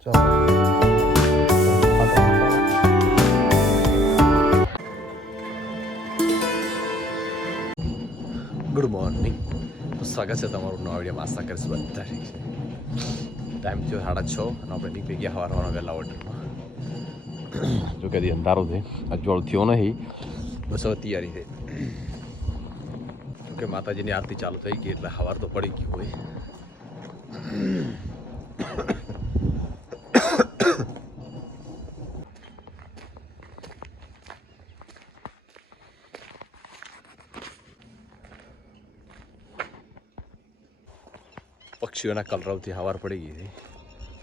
Good morning, સ્વાગત છે તમારું નવા વિડીયોમાં. આશા કરીશ બધા ઠીક છે. ટાઈમ થયો 6:30 અને આપણે નીકળી ગયા સવારના વહેલા ઓર્ડરમાં. જો કે અંધારો છે, અજવાળું થયો નહીં, બસ હવે તૈયારી છે. જોકે માતાજીની આરતી ચાલુ થઈ ગઈ એટલે સવાર તો પડી ગયું હોય. પક્ષીઓના કલરવથી સવાર પડી ગઈ છે.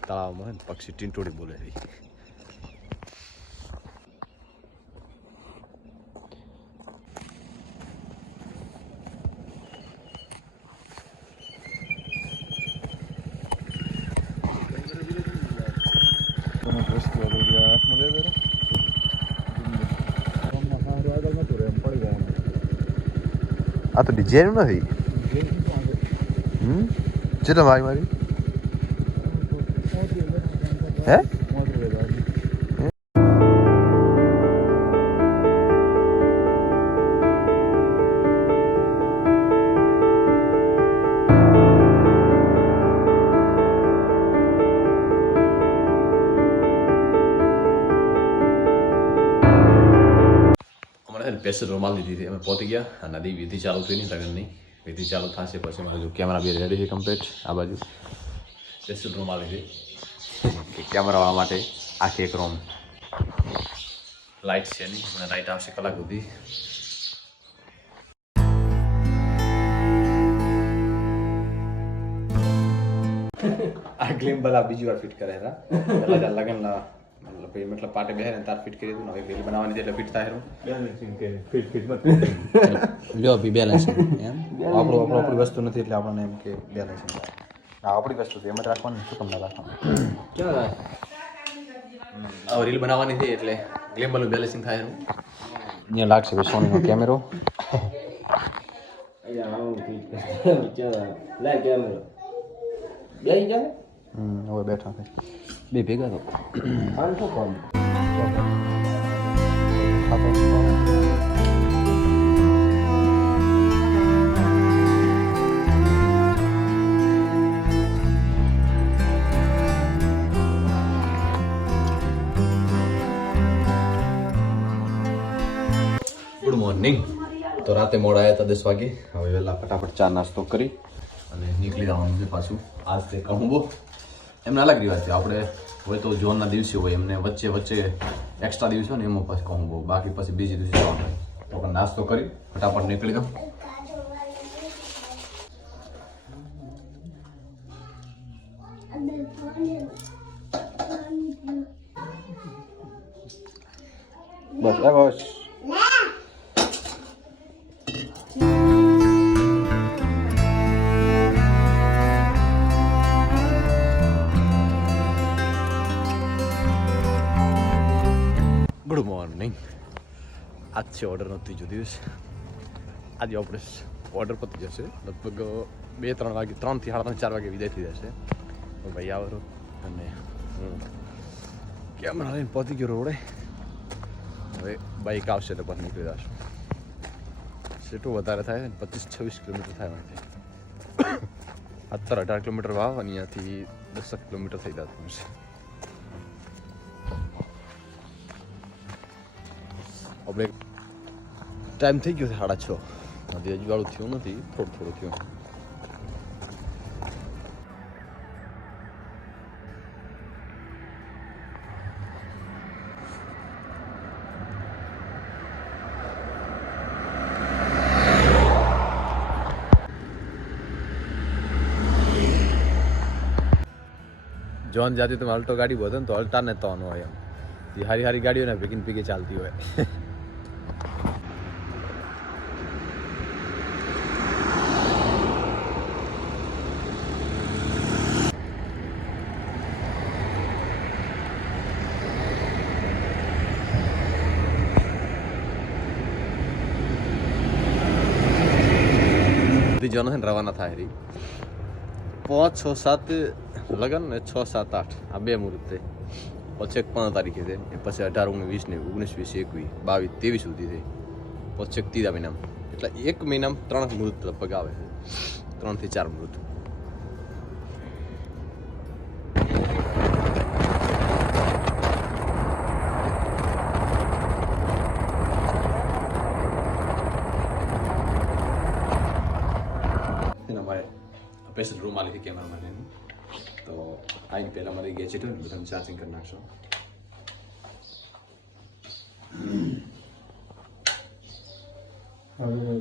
તળાવમાં પક્ષી ટીંટોડી બોલે છે. આ તો ડિઝાઇન નથી. ચેટલા મારી હે સ્પેશિયલ રૂમાલ લીધી હતી. અમે પહોંચી ગયા. નદી વિધિ ચાલુ થઈ નહીં, લગ્નની વિધિ ચાલુ થશે પછી મારે જો કેમેરા બી રેડી છે કમ્પ્લીટ. આ બાજુ સ્પેશિયલ રૂમાલ લીધી કેમેરા માટે. આખી એક રૂમ લાઇટ છે નહીં, મને લાઇટ આવશે કલાક સુધી. આ ગ્લિમ્બલ આ બીજી વાર ફિટ કરે હતા. પહેલા લગ્નના મતલબ પાટે બેહે ને તાર ફિટ કરી દીધું. હવે રીલ બનાવવાની એટલે ફિટ થાય. લ્યો બી બેલેન્સિંગ એમ આપણી વસ્તુ નથી એટલે આપણને એમ કે બેલેન્સિંગ થાય. આ આપણી વસ્તુ છે, એમ જ રાખવાની, શું તમને રાખવાનું. હવે રીલ બનાવવાની છે એટલે ગ્લિમ્બલનું બેલેન્સિંગ થાય. અહીંયા લાગશે સોનીનો કેમેરો. હવે બેઠા છે બે ભેગા તો ગુડ મોર્નિંગ. તો રાતે મોડા આવ્યા હતા 10 વાગે. હવે વહેલા ફટાફટ ચા નાસ્તો કરી અને નીકળી જવાનું છે પાછું. આજ તે કહું બહુ એમને અલગ રિવાજ છે. આપણે હોય તો જોનના દિવસે હોય, એમને વચ્ચે વચ્ચે એક્સ્ટ્રા દિવસ હોય ને એમાં પછી કહું બહુ, બાકી પછી બીજી દિવસે જવાનું હોય. તો નાસ્તો કરી ફટાફટ નીકળી જાઉં. બસ બસ ગુડ મોર્નિંગ. આજ છે ઓર્ડરનો ત્રીજો દિવસ. આજે આપણે ઓર્ડર પતી જશે લગભગ 2-3 વાગે, 3 થી 4 વાગે વિદાય થઈ જશે. તો ભાઈ આવરો અને હું કેમેરા લઈને પહોંચી ગયો રોડે. હવે બાઇક આવશે તો પછી નીકળી જશું. સીટું વધારે થાય છે, 25-26 કિલોમીટર થાય માટે. 17-18 કિલોમીટર વાવ અને અહીંયાથી 10 કિલોમીટર થઈ જતું હશે. આપણે ટાઈમ થઈ ગયો છે 6:30. હજી અજવાળું થયું નથી, થોડું થયું. જોન જાતી તમે અલ્ટો ગાડી બોલે ને તો અલ્ટા ને તો હોય એમ. એ હારી હારી ગાડીઓ ને ભેગી ચાલતી હોય. જોન છે ને રવાના થાય. 5, 6, 7 લગન ને 6, 7, 8 આ 2 મુહૂર્ત થઈ. પછી એક 15 તારીખે છે, પછી 18, 19, 20, 21, 22, 23 સુધી થઈ. પછી એક 3 મહિનામાં, એટલે 1 મહિનામાં 3 મુહૂર્ત લગભગ આવે છે, 3 થી 4 મુહૂર્ત. સ્પેશિયલ રૂમ આલી કેમેરા માટે તો આઈને પહેલાં મારી ગેજેટ હોય ને બધા ચાર્જિંગ કરી નાખશો.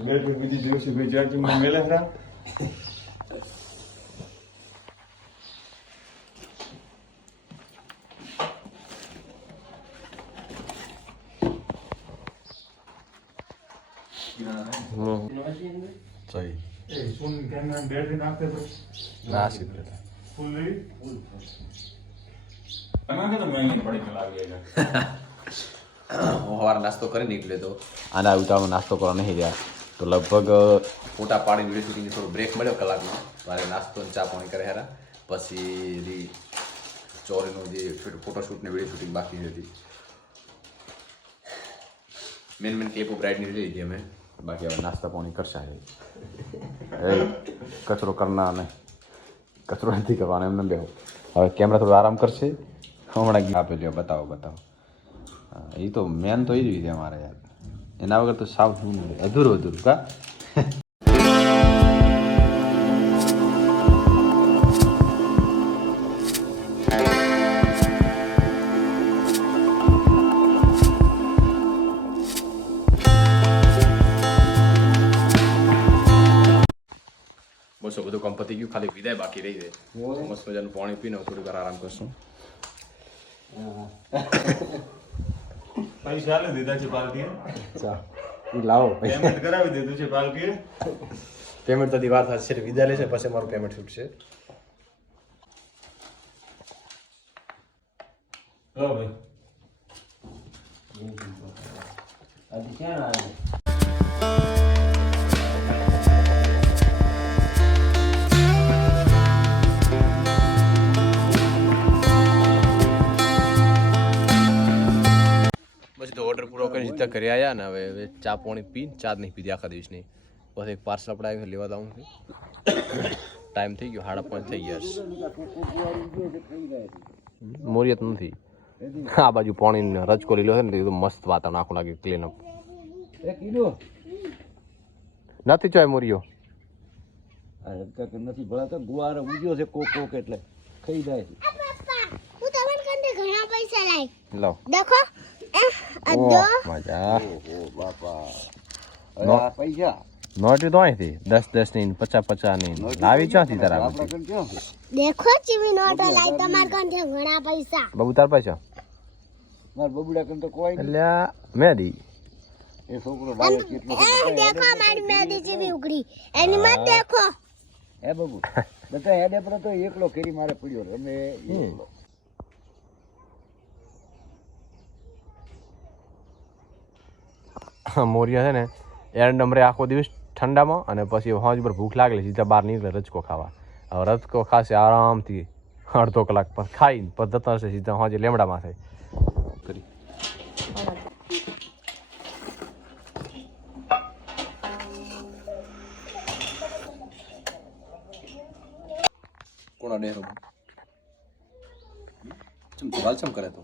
હવે બીજી દિવસે ભાઈ ચાર્જિંગમાં મેલે ખરા. સહી એ ફોન કેમેરા બેટરી નાખતે તો ના શીખે ફૂલ રહી એમાં કે તો મહેંગી પડી કે લાગે હું સવારે નાસ્તો કરી નીકળ્યો તો આના ઉતાવળમાં નાસ્તો કરવા નહીં રહ્યા તો લગભગ ફોટા પાડીને વિડીયો શૂટિંગ થોડો બ્રેક મળ્યો કલાકનો. મારે નાસ્તો અને ચા પાણી કરે હેરા. પછી ચોરીનું જે ફોટોશૂટ ને વિડીયો શૂટિંગ બાકી હતી. મેન ક્લિપો બ્રાઇડની લઈ લીધી અમે. બાકી હવે નાસ્તા પાણી કરશે. કચરો કરના નહીં, કચરો નથી કરવાનો એમને બેહો. હવે કેમેરા થોડો આરામ કરશે. હમણાં આપે જો બતાવો. એ તો મેન તો એ જ રીતે અમારે યાર, એના વગર તો સાવ અધૂરું કા. બસો બધું કામ પતી ગયું, ખાલી વિદાય બાકી રહી છે. મસ્ત મજાનું પાણી પીને થોડી વાર આરામ કરશું. પૈસા આલે દીધા છે પાલકીએ. લાવો પેમેન્ટ કરાવી દીધું છે પાલકીએ. પેમેન્ટ તો વાર થશે, વિદાય લેશે પછી મારું પેમેન્ટ છૂટશે. લો ભાઈ આજે ક્યાં આવે પછી તો ઓર્ડર પૂરો કરીને સીધા ઘરે આવ્યા ને હવે ચા પાણી પીને ચા જ નહીં પીધી આખા દિવસની. પછી એક પાર્સલ આપણે આવી લેવા દઉં છું. ટાઈમ થઈ ગયો 5:30 થઈ ગયા. મોરિયત નથી આ બાજુ પાણી રજકો લીલો છે ને, તો મસ્ત વાતાવરણ આખું લાગે ક્લીન અપ. નથી ચોય મોરિયો નથી ભળાતો ગુવાર ઉજ્યો છે કોક એટલે ખાઈ જાય છે. હું તમને કંદે ઘણા પૈસા લાઈ લો દેખો ઓહ મજા. ઓહો બાપા નો. આ પૈસા નોટ તો અહીંથી 10 ની 50 ની લાવી ક્યાંથી તારા આપણા કણ ક્યાં છે? દેખો ચીવી નોટો લાઈ તમાર કંદે ઘણા પૈસા બાબુ તાર પૈસા મારા બબુડા કણ તો કોઈ નહીં. એટલે મેં દી એ છોકરો ડાયો કેટલો દેખો મારી મેદી ચીવી ઉગડી એની મત દેખો. હે બબુ બધા હેડે પર તો એકલો કેરી મારે પડ્યો રમે એકલો. મોરિયા છે ને એર નંબરે આખો દિવસ ઠંડામાં અને પછી હોજ પર ભૂખ લાગે સીધા બહાર નીકળે રજકો ખાવા. હવે રજકો ખાશે આરામથી અડધો કલાક પર ખાઈને પછી જતા હશે સીધા હોજે લેમડામાં થાય કરી. કોણ ડેરો ચમ વાલસમ કરે તો